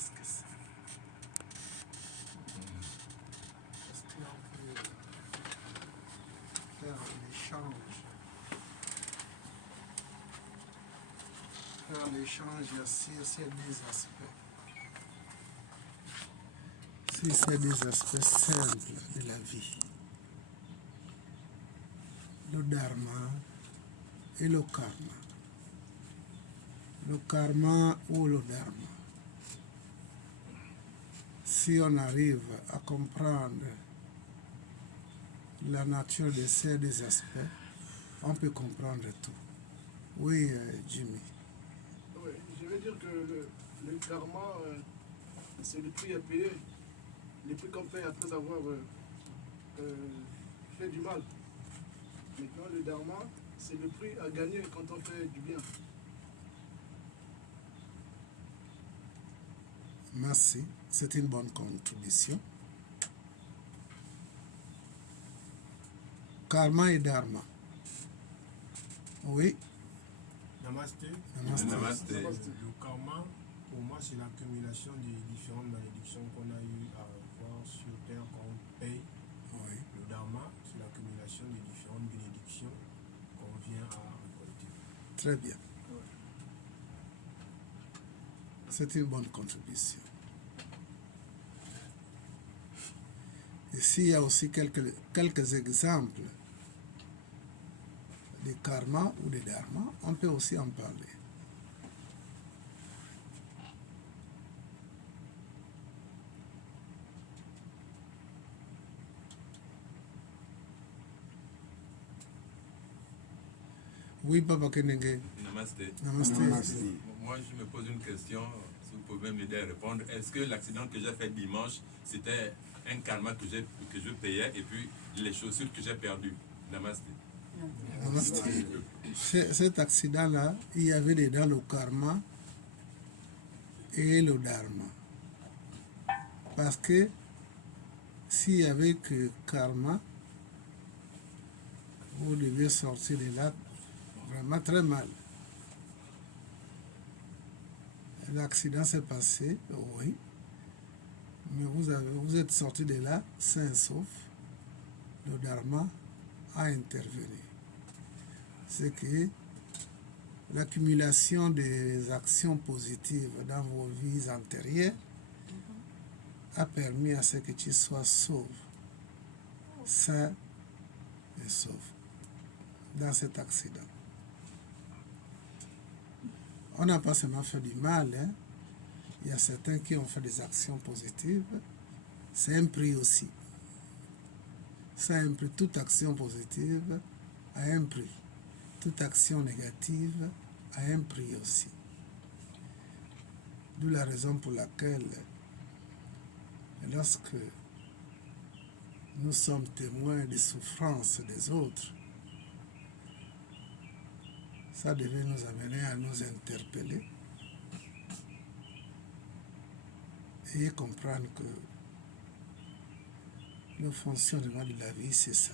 Qu'est-ce que c'est? Est-ce qu'on peut faire l'échange? Faire l'échange sur ces deux aspects. Si c'est des aspects simples de la vie, le dharma et le karma. Le karma ou le dharma. Si on arrive à comprendre la nature de ces deux aspects, on peut comprendre tout. Oui, Jimmy. Oui, je veux dire que le karma, c'est le prix à payer. Le prix qu'on paye après avoir fait du mal. Maintenant, le dharma, c'est le prix à gagner quand on fait du bien. Merci, c'est une bonne contribution. Karma et dharma. Oui. Namasté. Namasté. Le karma, pour moi, c'est l'accumulation des différentes malédictions qu'on a eu à voir sur Terre qu'on paye. Oui. Le dharma, c'est l'accumulation des différentes bénédictions qu'on vient à récolter. Très bien. C'est une bonne contribution. Ici, il y a aussi quelques exemples de karma ou de dharma. On peut aussi en parler. Oui, Papa Kenenge. Namasté. Namasté. Moi, je me pose une question, si vous pouvez m'aider à répondre. Est-ce que l'accident que j'ai fait dimanche, c'était un karma que je payais et puis les chaussures que j'ai perdues? Namasté. Namasté. Cet accident-là, il y avait dedans le karma et le dharma. Parce que s'il n'y avait que karma, vous devez sortir de là vraiment très mal. L'accident s'est passé, oui, mais vous êtes sorti de là sain et sauf. Le dharma a intervenu. C'est que l'accumulation des actions positives dans vos vies antérieures a permis à ce que tu sois sauve, sain et sauf dans cet accident. On n'a pas seulement fait du mal, hein. Il y a certains qui ont fait des actions positives. C'est un prix aussi. C'est un prix. Toute action positive a un prix. Toute action négative a un prix aussi. D'où la raison pour laquelle, lorsque nous sommes témoins des souffrances des autres, ça devait nous amener à nous interpeller et comprendre que le fonctionnement de la vie, c'est ça.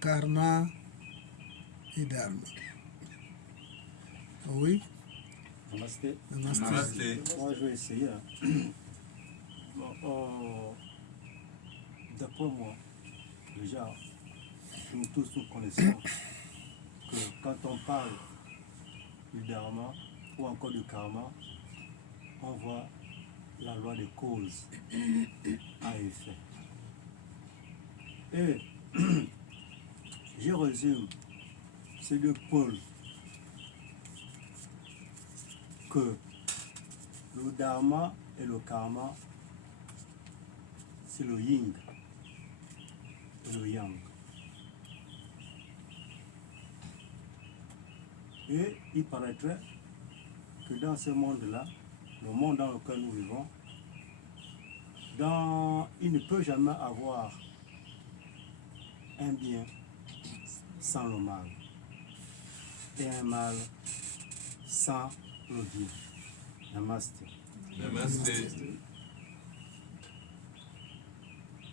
Karma et dharma. Oui. Namasté. Namasté. Moi, je vais essayer. D'après moi, déjà, nous tous nous connaissons que quand on parle du dharma ou encore du karma, on voit la loi des causes à effet. Et je résume ces deux pôles que le dharma et le karma, c'est le yin et le yang. Et il paraîtrait que dans ce monde-là, le monde dans lequel nous vivons, il ne peut jamais avoir un bien sans le mal et un mal sans le bien. Namasté. Namasté.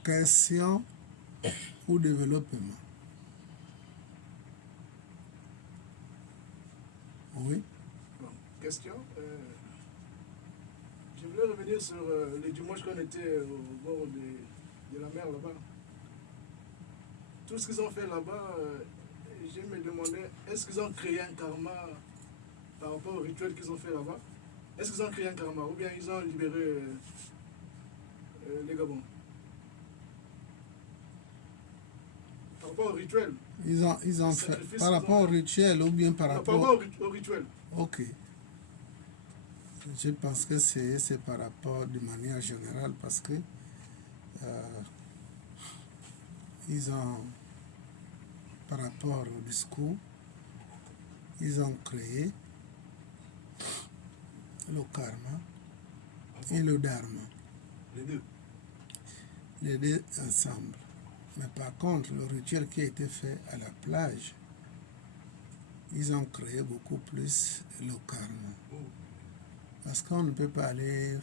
Question ou développement? Oui. Bon, question. Je voulais revenir sur le dimanche qu'on était au bord de la mer là-bas. Tout ce qu'ils ont fait là-bas, je me demandais, est-ce qu'ils ont créé un karma par rapport au rituel qu'ils ont fait là-bas? Est-ce qu'ils ont créé un karma ou bien ils ont libéré les Gabons? Par rapport au rituel. Ils ont Le fait sacrifice par qu'ils rapport ont au fait. rituel ou bien par Non, rapport... au rituel. Ok. Je pense que c'est par rapport de manière générale parce que ils ont, par rapport au discours, ils ont créé le karma et le dharma, les deux ensemble. Mais par contre, le rituel qui a été fait à la plage, ils ont créé beaucoup plus le karma. Parce qu'on ne peut pas aller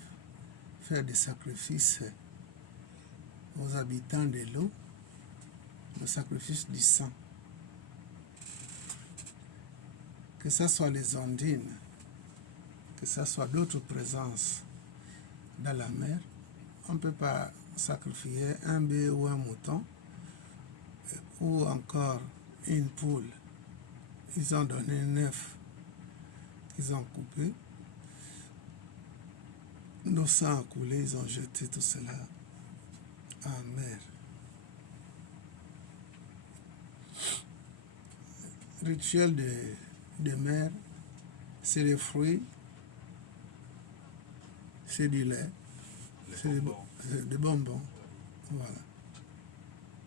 faire des sacrifices aux habitants de l'eau, le sacrifice du sang. Que ce soit les ondines, que ce soit d'autres présences dans la mer, on ne peut pas sacrifier un bœuf ou un mouton ou encore une poule. Ils ont donné 9 qu'ils ont coupé. Le sang a coulé, ils ont jeté tout cela en mer. Rituel de mer, c'est des fruits, c'est du lait, c'est des bonbons. Voilà.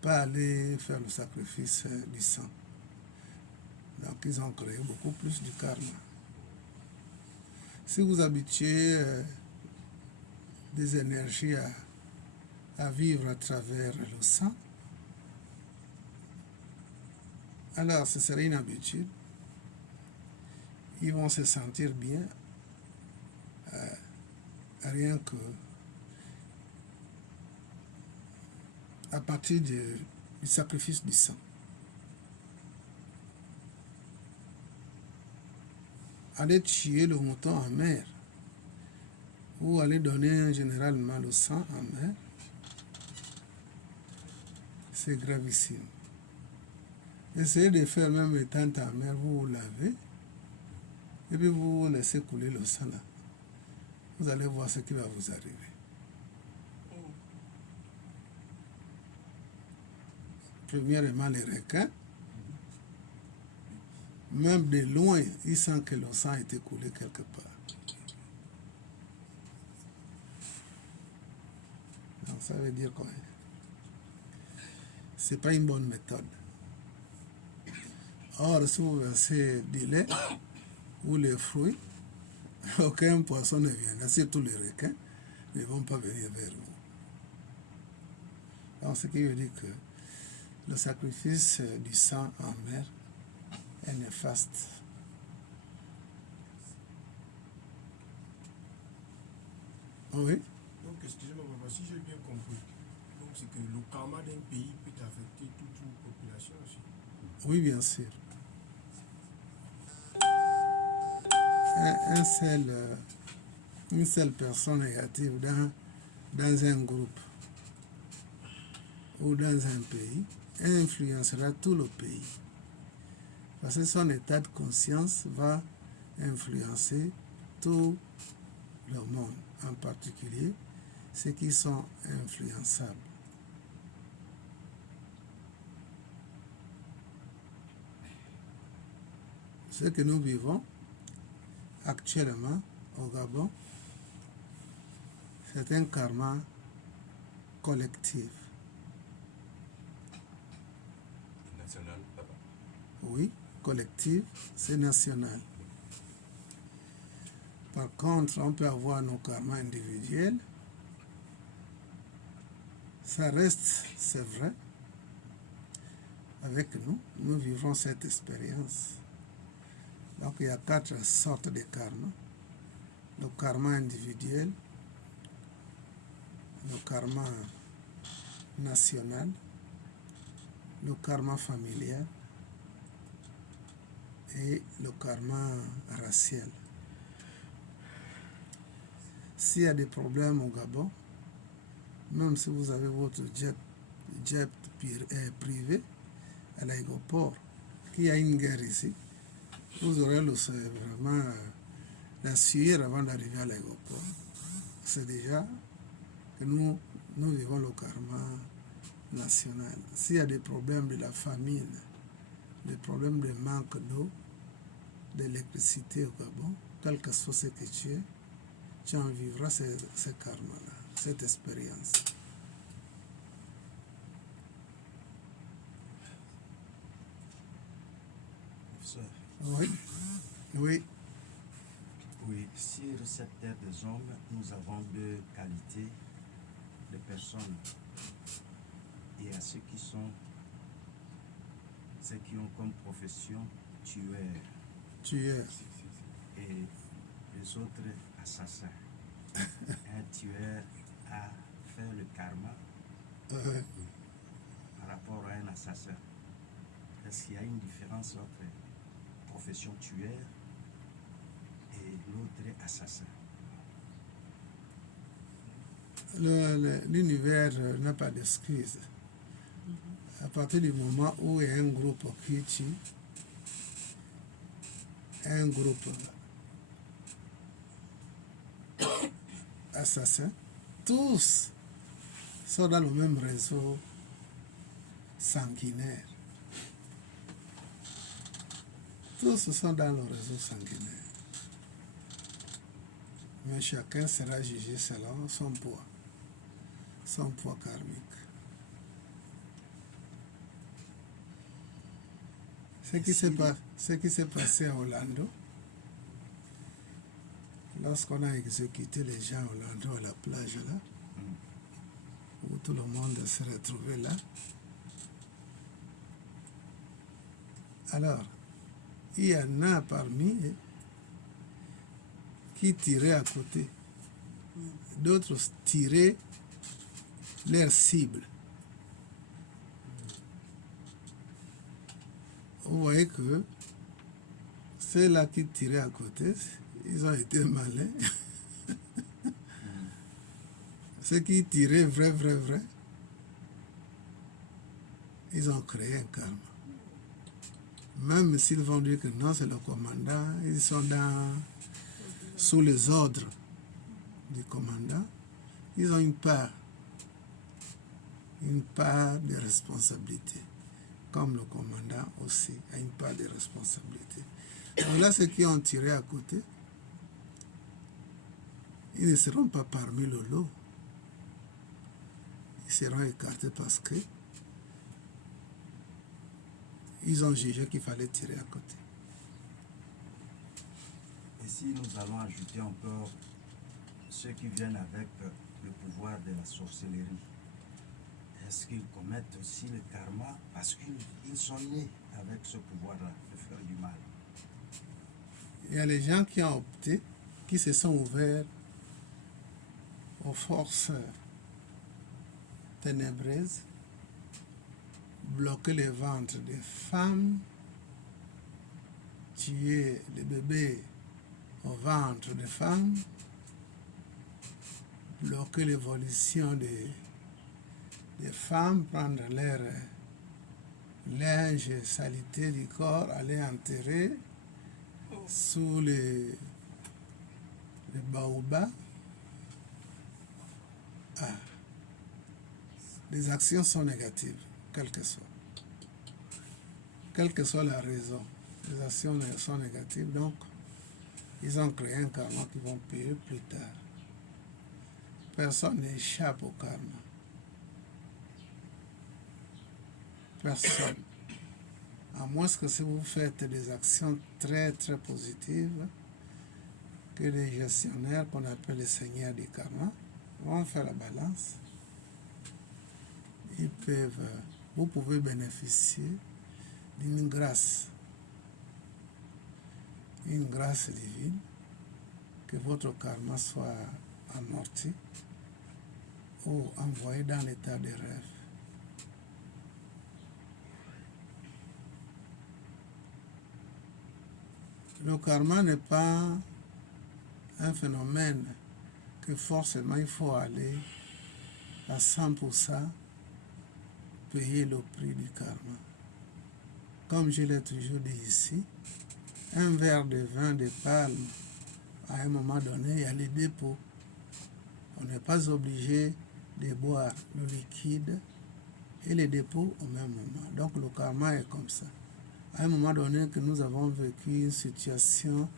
Pas aller faire le sacrifice du sang. Donc ils ont créé beaucoup plus du karma. Si vous habituez des énergies à vivre à travers le sang, alors ce serait une habitude. Ils vont se sentir bien rien que à partir du sacrifice du sang. Aller tuer le mouton en mer ou aller donner généralement le sang en mer, c'est gravissime. Essayez de faire même étant en mer, vous vous lavez et puis vous laissez couler le sang là. Vous allez voir ce qui va vous arriver. Premièrement, les requins, même de loin, ils sentent que le sang a été coulé quelque part. Donc ça veut dire quoi? C'est pas une bonne méthode. Or, si vous versez du lait ou les fruits, aucun poisson ne viendra. Surtout les requins ne vont pas venir vers vous. Donc, ce qui veut dire que le sacrifice du sang en mer est néfaste. Oui. Donc, excusez-moi, papa, si j'ai bien compris, donc c'est que le karma d'un pays peut affecter toute une population aussi. Oui, bien sûr. Une seule personne négative dans un groupe ou dans un pays influencera tout le pays. Parce que son état de conscience va influencer tout le monde, en particulier ceux qui sont influençables. Ce que nous vivons actuellement au Gabon, c'est un karma collectif. National, papa. Oui, collectif, c'est national. Par contre, on peut avoir nos karmas individuels. Ça reste, c'est vrai. Avec nous, nous vivons cette expérience. Donc, il y a 4 sortes de karma. Le karma individuel, le karma national, le karma familial et le karma racial. S'il y a des problèmes au Gabon, même si vous avez votre jet privé à l'aéroport, qu'il y a une guerre ici, vous aurez vraiment la sueur avant d'arriver à l'aéroport. C'est déjà que nous vivons le karma national. S'il y a des problèmes de la famine, des problèmes de manque d'eau, d'électricité au Gabon, quel que soit ce que tu en vivras ce karma-là, cette expérience. Professeur. Oui. Oui. Oui, sur cette terre des hommes, nous avons deux qualités de personnes. Il y a ceux qui ont comme profession tueurs et les autres assassins. Un tueur a fait le karma par rapport à un assassin. Est-ce qu'il y a une différence entre profession tueur et l'autre assassin? L'univers n'a pas d'excuse. À partir du moment où il y a un groupe qui tue, un groupe assassin, tous sont dans le même réseau sanguinaire. Tous sont dans le réseau sanguinaire. Mais chacun sera jugé selon son poids karmique. Ce qui s'est passé à Orlando, lorsqu'on a exécuté les gens à Orlando à la plage là, où tout le monde s'est retrouvé là. Alors, il y en a parmi eux qui tiraient à côté. D'autres tiraient leur cible. Vous voyez que ceux-là qui tiraient à côté, ils ont été malins. Ceux qui tiraient vrai, ils ont créé un karma. Même s'ils vont dire que non, c'est le commandant, ils sont sous les ordres du commandant, ils ont une part de responsabilité. Comme le commandant aussi a une part de responsabilité. Donc là, ceux qui ont tiré à côté, ils ne seront pas parmi le lot. Ils seront écartés parce que ils ont jugé qu'il fallait tirer à côté. Et si nous allons ajouter encore ceux qui viennent avec le pouvoir de la sorcellerie, est-ce qu'ils commettent aussi le karma parce qu'ils sont nés avec ce pouvoir-là de faire du mal? Il y a les gens qui ont opté, qui se sont ouverts aux forces ténébreuses, bloquer les ventres des femmes, tuer les bébés au ventre des femmes, bloquer l'évolution des femmes, prendre leur linge salité du corps, aller enterrer sous les baobabs. Les actions sont négatives, quelle que soit. Quelle que soit la raison, les actions sont négatives, donc ils ont créé un karma qu'ils vont payer plus tard. Personne n'échappe au karma. Personne. À moins que si vous faites des actions très positives, que les gestionnaires qu'on appelle les seigneurs du karma vont faire la balance. Vous pouvez bénéficier d'une grâce divine, que votre karma soit amorti ou envoyé dans l'état de rêve. Le karma n'est pas un phénomène que forcément il faut aller à 100% payer le prix du karma. Comme je l'ai toujours dit ici, un verre de vin de palme, à un moment donné, il y a les dépôts. On n'est pas obligé de boire le liquide et les dépôts au même moment. Donc le karma est comme ça. À un moment donné que nous avons vécu une situation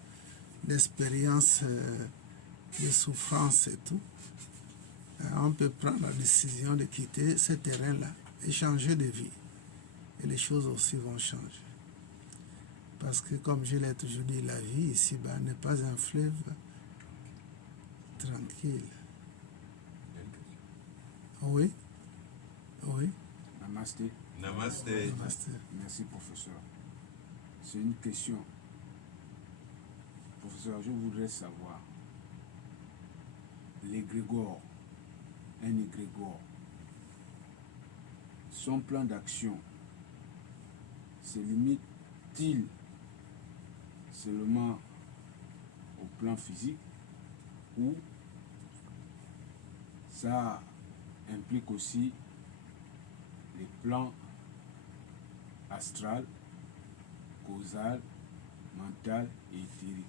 d'expérience de souffrance et tout, on peut prendre la décision de quitter ce terrain-là et changer de vie. Et les choses aussi vont changer. Parce que comme je l'ai toujours dit, la vie ici-bas n'est pas un fleuve tranquille. Oui, oui. Namasté. Namasté. Master. Merci, professeur. C'est une question. Professeur, je voudrais savoir, l'égrégore, un égrégore, son plan d'action se limite-t-il seulement au plan physique ou ça implique aussi les plans astral, causal, mental et éthérique,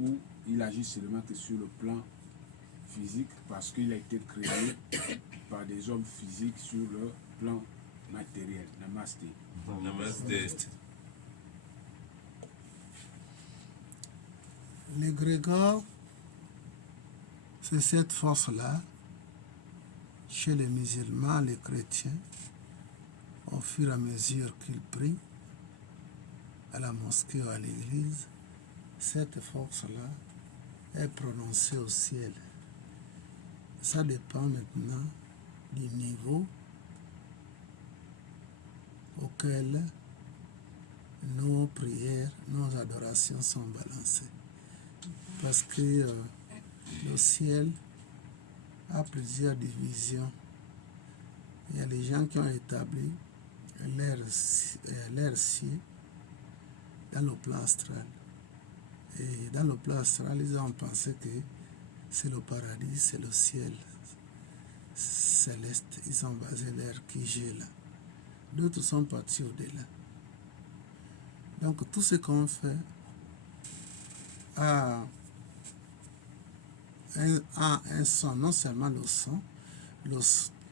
ou il agit seulement que sur le plan physique parce qu'il a été créé par des hommes physiques sur le plan matériel. Namasté. Namasté. L'égrégore, c'est cette force-là, chez les musulmans, les chrétiens, au fur et à mesure qu'ils prient, à la mosquée ou à l'église, cette force-là est prononcée au ciel. Ça dépend maintenant du niveau auquel nos prières, nos adorations sont balancées. Parce que le ciel a plusieurs divisions. Il y a les gens qui ont établi leur ciel dans le plan astral. Et dans le plan astral, ils ont pensé que c'est le paradis, c'est le ciel céleste. Ils ont basé leur QG là. D'autres sont partis au-delà. Donc tout ce qu'on fait a un son, non seulement le son,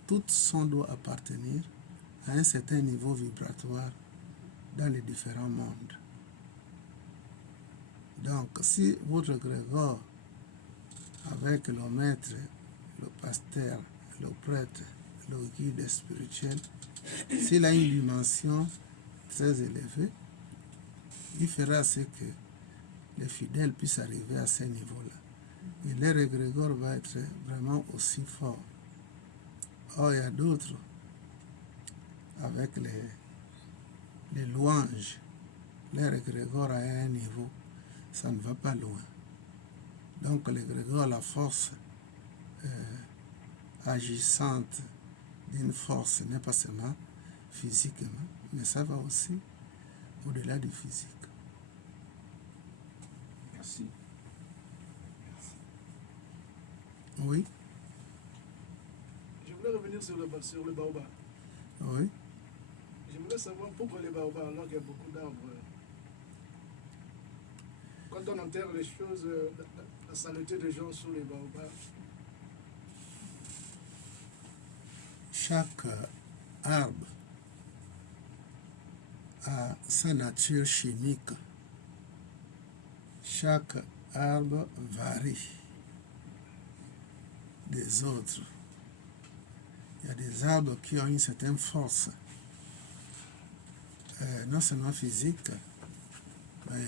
tout son doit appartenir à un certain niveau vibratoire dans les différents mondes. Donc, si votre grégor, avec le maître, le pasteur, le prêtre, le guide spirituel, s'il a une dimension très élevée, il fera ce que les fidèles puissent arriver à ce niveau-là. Et leur égrégore va être vraiment aussi fort. Or, il y a d'autres, avec les louanges, leur égrégore à un niveau, ça ne va pas loin. Donc, l'égrégore, la force agissante d'une force n'est pas seulement physiquement, mais ça va aussi au-delà du physique. Merci. Oui, Je voulais revenir sur le baobab. oui. Je voulais savoir pourquoi les baobabs, alors qu'il y a beaucoup d'arbres. Quand on enterre les choses, la saleté des gens sous les baobabs. Chaque arbre a sa nature chimique. Chaque arbre varie des autres. Il y a des arbres qui ont une certaine force, non seulement physique, mais